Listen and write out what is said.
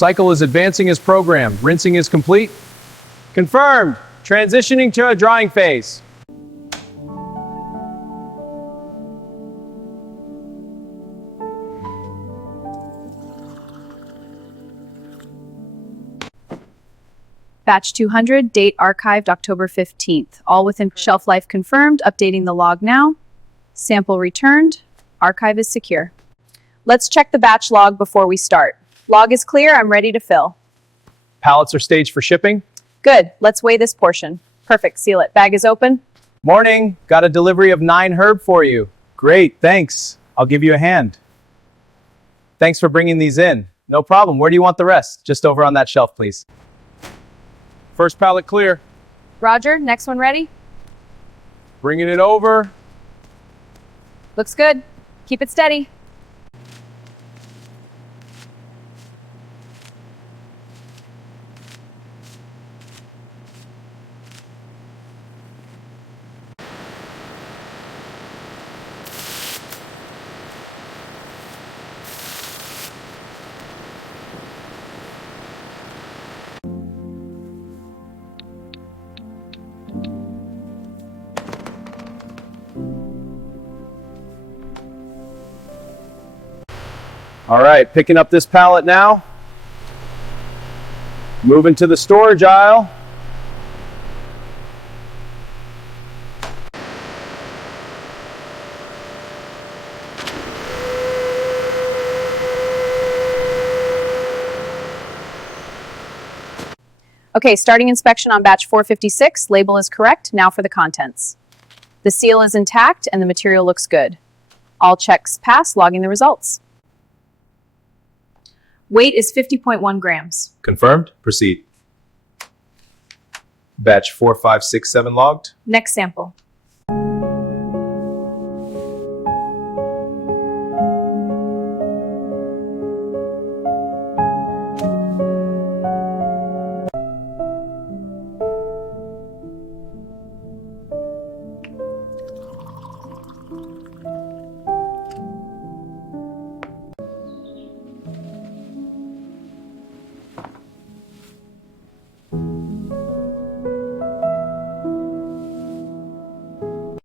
Cycle is advancing as programmed. Rinsing is complete. Confirmed. Transitioning to a drying phase. Batch 200, date archived October 15th. All within shelf life confirmed. Updating the log now. Sample returned. Archive is secure. Let's check the batch log before we start. Log is clear. I'm ready to fill. Pallets are staged for shipping. Good. Let's weigh this portion. Perfect. Seal it. Bag is open. Morning. Got a delivery of 9 herb for you. Great. Thanks. I'll give you a hand. Thanks for bringing these in. No problem. Where do you want the rest? Just over on that shelf, please. First pallet clear. Roger. Next one ready? Bringing it over. Looks good. Keep it steady. All right, picking up this pallet now. Moving to the storage aisle. Okay, starting inspection on batch 456. Label is correct. Now for the contents. The seal is intact and the material looks good. All checks pass, logging the results. Weight is 50.1 grams. Confirmed. Proceed. Batch 4567 logged. Next sample.